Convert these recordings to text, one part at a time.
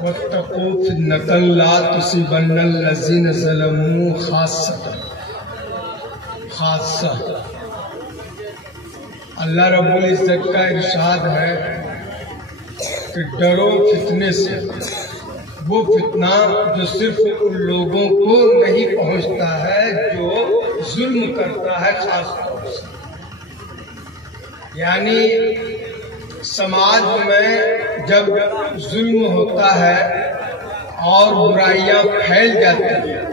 وَاتَّقُوا فِتْنَةً لَا تُصِيبَنَّ الَّذِينَ ظَلَمُوا خَاصَّةً۔ اللہ رب العزت کا ارشاد ہے کہ ڈرو فتنے سے، وہ فتنہ جو صرف ان لوگوں کو نہیں پہنچتا ہے جو ظلم کرتا ہے خاص طور سے۔ یعنی سماج میں جب ظلم ہوتا ہے اور برائیاں پھیل جاتی ہیں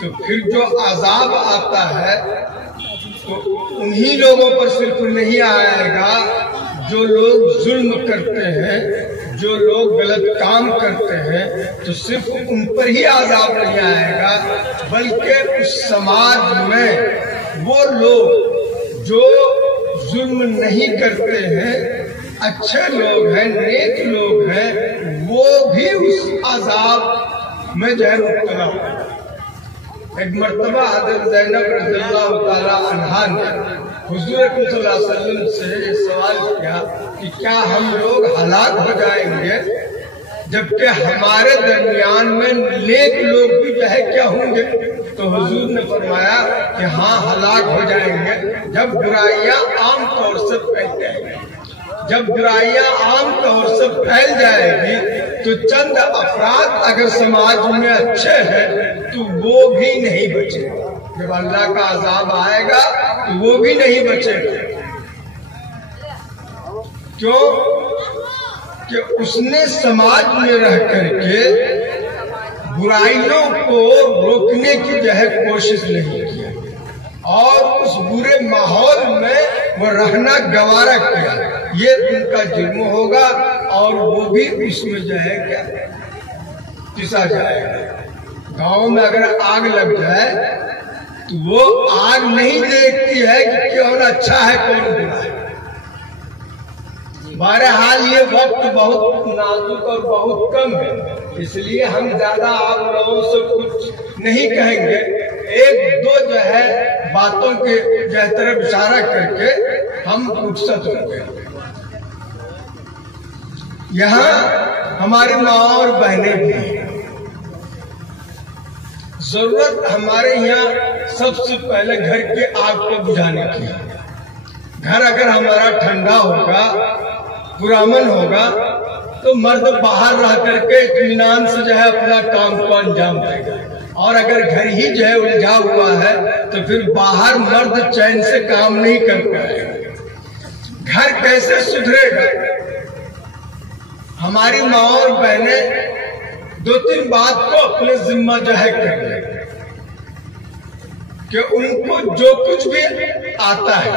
تو پھر جو عذاب آتا ہے تو انہی لوگوں پر صرف نہیں آئے گا جو لوگ ظلم کرتے ہیں، جو لوگ غلط کام کرتے ہیں، تو صرف ان پر ہی عذاب نہیں آئے گا، بلکہ اس سماج میں وہ لوگ جو ظلم نہیں کرتے ہیں، اچھے لوگ ہیں، نیک لوگ ہیں، وہ بھی اس عذاب میں جو ہے مبتلا ہوتے ہیں۔ ایک مرتبہ حضرت زینب رضی اللہ تعالی عنہا نے حضور اکرم صلی اللہ علیہ وسلم سے یہ سوال کیا کہ کیا ہم لوگ ہلاک ہو جائیں گے جبکہ ہمارے درمیان میں نیک لوگ بھی جو ہے کیا ہوں گے؟ تو حضور نے فرمایا کہ ہاں ہلاک ہو جائیں گے جب برائیاں عام طور سے پھیل جائیں گی۔ جب برائیاں عام طور سے پھیل جائے گی تو چند افراد اگر سماج میں اچھے ہیں تو وہ بھی نہیں بچے گا۔ جب اللہ کا عذاب آئے گا تو وہ بھی نہیں بچے گا۔ کیوں؟ کہ اس نے سماج میں رہ کر کے برائیوں کو روکنے کی جو ہے کوشش نہیں کی اور اس برے ماحول میں وہ رہنا گوارا کیا، یہ ان کا جرم ہوگا اور وہ بھی اس میں جو ہے کیا پسا جائے گا۔ گاؤں میں اگر آگ لگ جائے تو وہ آگ نہیں دیکھتی ہے کہ کون اچھا ہے کون برا ہے۔ بہرحال یہ وقت بہت نازک اور بہت کم ہے، اس لیے ہم زیادہ آپ لوگوں سے کچھ نہیں کہیں گے، ایک دو جو ہے باتوں کے طرف اشارہ کر کے ہم رخصت ہوں گے۔ یہاں ہماری ماں اور بہنیں بھی ہیں۔ ضرورت ہمارے یہاں سب سے پہلے گھر کی آگ کو بجھانے کی ہے۔ گھر اگر ہمارا ٹھنڈا ہوگا، پرامن ہوگا تو مرد باہر رہ کر کے اطمینان سے جو ہے اپنا کام کو انجام دے گا، اور اگر گھر ہی جو ہے الجھا ہوا ہے تو پھر باہر مرد چین سے کام نہیں کر پائے گا۔ گھر کیسے سدھرے گا؟ ہماری ماں اور بہنیں دو تین بات کو اپنے ذمہ جو ہے کر لیں کہ ان کو جو کچھ بھی آتا ہے،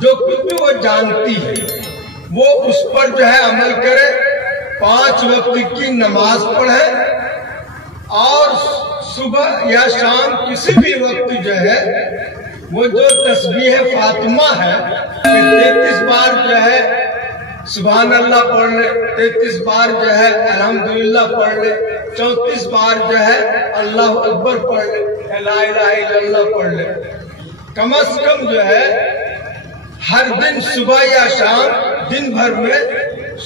جو کچھ بھی وہ جانتی ہے، وہ اس پر جو ہے عمل کرے، 5 وقت کی نماز پڑھے اور صبح یا شام کسی بھی وقت جو ہے وہ جو تسبیح فاطمہ ہے 33 بار جو ہے سبحان اللہ پڑھ لے، 33 بار جو ہے الحمدللہ پڑھ لے، 34 بار جو ہے اللہ اکبر پڑھ لے، لا الہ الا اللہ پڑھ لے۔ کم از کم جو ہے ہر دن صبح یا شام دن بھر میں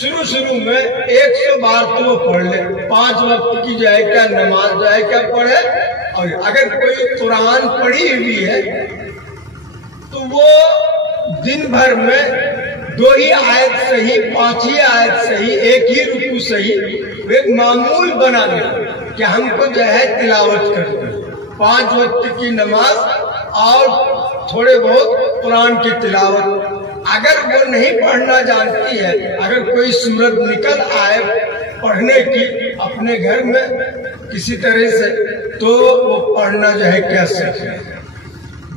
شروع میں 100 بار تو وہ پڑھ لے، 5 وقت کی جو ہے کیا نماز جو ہے کیا پڑھے، اور اگر کوئی قرآن پڑھی ہوئی ہے تو وہ دن بھر میں 2 ہی آیت صحیح، 5 ہی آیت صحیح، 1 ہی رکوع صحیح، ایک معمول بنا لے کہ ہم کو جو ہے تلاوت کرتے 5 وقت کی نماز اور تھوڑے بہت قرآن کی تلاوت۔ اگر وہ نہیں پڑھنا جانتی ہے، اگر کوئی صورت نکل آئے پڑھنے کی اپنے گھر میں کسی طرح سے، تو وہ پڑھنا جو ہے کیا سیکھے۔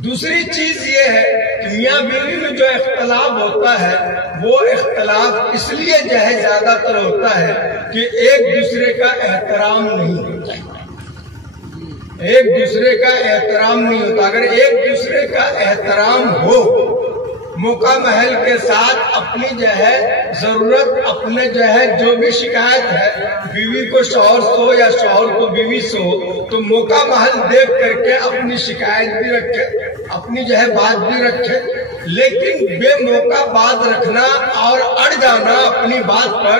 دوسری چیز یہ ہے کہ میاں بیوی میں جو اختلاف ہوتا ہے وہ اختلاف اس لیے جو ہے زیادہ تر ہوتا ہے کہ ایک دوسرے کا احترام نہیں ہوتا، ایک دوسرے کا احترام نہیں ہوتا۔ اگر ایک دوسرے کا احترام ہو، موقع محل کے ساتھ اپنی جو ہے ضرورت، اپنے جو ہے جو بھی شکایت ہے، بیوی کو شوہر سے ہو یا شوہر کو بیوی سے ہو، تو موقع محل دیکھ کر کے اپنی شکایت بھی رکھے، اپنی جو ہے بات بھی رکھے۔ لیکن بے موقع بات رکھنا اور اڑ جانا اپنی بات پر،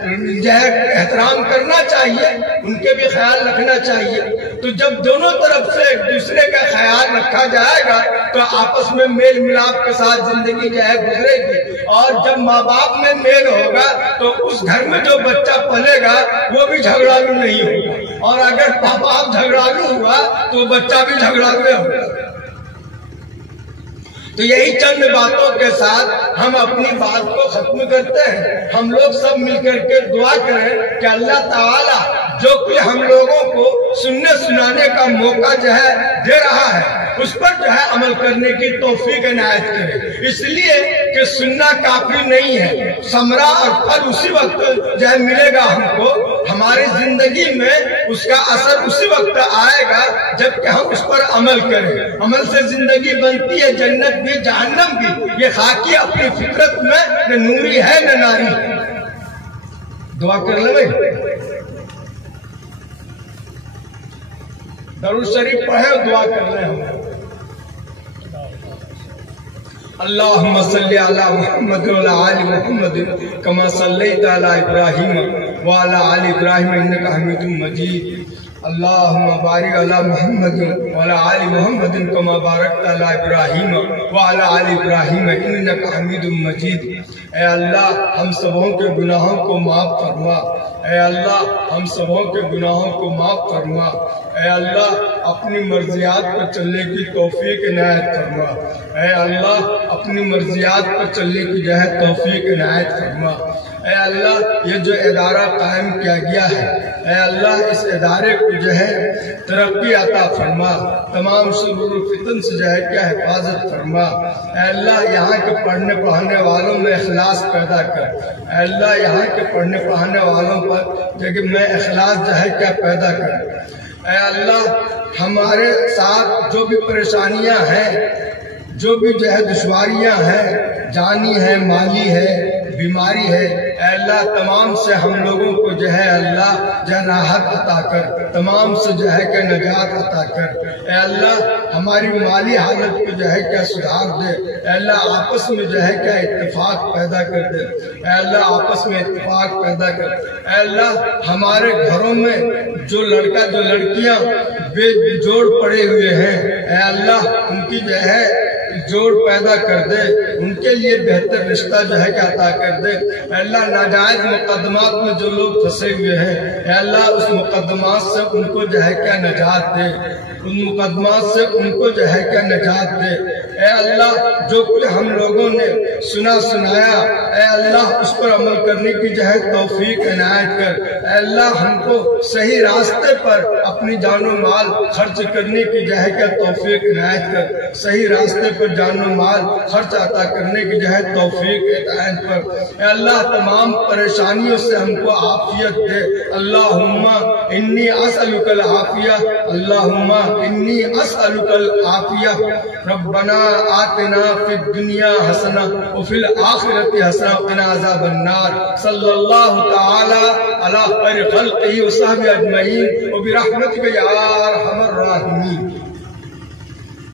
جو ہے احترام کرنا چاہیے، ان کے بھی خیال رکھنا چاہیے۔ تو جب دونوں طرف سے ایک دوسرے کا خیال رکھا جائے گا تو آپس میں میل ملاپ کے ساتھ زندگی جو ہے گزرے گی، اور جب ماں باپ میں میل ہوگا تو اس گھر میں جو بچہ پلے گا وہ بھی جھگڑالو نہیں ہوگا، اور اگر ماں باپ جھگڑالو ہوا تو بچہ بھی جھگڑالو ہوگا۔ تو یہی چند باتوں کے ساتھ ہم اپنی بات کو ختم کرتے ہیں۔ ہم لوگ سب مل کر کے دعا کریں کہ اللہ تعالیٰ جو کہ ہم لوگوں کو سننے سنانے کا موقع جو ہے دے رہا ہے اس پر جو ہے عمل کرنے کی توفیق عنایت کرے، اس لیے کہ سننا کافی نہیں ہے، ثمرہ اور پھل اسی وقت جو ہے ملے گا ہم کو، ہماری زندگی میں اس کا اثر اسی وقت آئے گا جب کہ ہم اس پر عمل کریں۔ عمل سے زندگی بنتی ہے، جنت بھی جہنم بھی، یہ خاکی اپنی فطرت میں نہ نوری ہے نہ ناری۔ دعا کر لیں، درود شریف پڑھیں اور دعا کر لیں۔ اللہم صلی علی محمد وعلی آل محمد کما صلیت علی ابراہیم وعلی آل ابراہیم انکا حمید مجید۔ اللہم بارک علی محمد وعلی آل محمد کما بارکت علی ابراہیم وعلی آل ابراہیم انکا حمید مجید۔ اے اللہ ہم سبوں کے گناہوں کو معاف فرما، اے اللہ ہم سبوں کے گناہوں کو معاف فرما، اے اللہ اپنی مرضیات پر چلنے کی توفیق عنایت فرما، اے اللہ اپنی مرضیات پر چلنے کی جو ہے توفیق عنایت فرما۔ اے اللہ یہ جو ادارہ قائم کیا گیا ہے، اے اللہ اس ادارے کو جو ہے ترقی عطا فرما، تمام شرور و فتن سے جو ہے کیا حفاظت فرما۔ اے اللہ یہاں کے پڑھنے پڑھانے والوں میں اخلاص پیدا کر، اے اللہ یہاں کے پڑھنے پڑھانے والوں پر میں اخلاص جو ہے کیا پیدا کر۔ اے اللہ ہمارے ساتھ جو بھی پریشانیاں ہیں، جو بھی جو ہے دشواریاں ہیں، جانی ہے، مالی ہے، بیماری ہے، اے اللہ تمام سے ہم لوگوں کو جو ہے اللہ جو ہے راحت عطا کر، تمام سے جو ہے کہ نجات عطا کر۔ اے اللہ ہماری مالی حالت کو جو ہے کیا سدھار دے، اے اللہ آپس میں جو ہے کیا اتفاق پیدا کر دے، اے اللہ آپس میں اتفاق پیدا کر۔ اے اللہ ہمارے گھروں میں جو لڑکا جو لڑکیاں بے جوڑ پڑے ہوئے ہیں، اے اللہ ان کی جو ہے جوڑ پیدا کر دے، ان کے لیے بہتر رشتہ جو ہے کہ عطا کر دے۔ اے اللہ ناجائز مقدمات میں جو لوگ پھنسے ہوئے ہیں، اے اللہ اس مقدمات سے ان کو جو ہے کیا نجات دے، ان مقدمات سے ان کو جو ہے کیا نجات دے۔ اے اللہ جو کچھ ہم لوگوں نے سنا سنایا، اے اللہ اس پر عمل کرنے کی جو ہے توفیق عنایت کر۔ اے اللہ ہم کو صحیح راستے پر اپنی جان و مال خرچ کرنے کی جو ہے کیا توفیق عنایت کر، صحیح راستے پر جان و مال خرچ عطا کرنے کی جو ہے توفیق عنایت کر۔ اے اللہ تمام پریشانیوں سے ہم کو عافیت دے۔ اللہم انی اسألک العافیہ، اللہم انی اسألک العافیہ۔ ربنا آتنا فی الدنیا حسنہ وفی الآخرۃ حسنہ وقنا عذاب النار۔ صلی اللہ تعالی علی خیر خلقہ وصحبہ اجمعین وبرحمتک یا ارحم الراحمین۔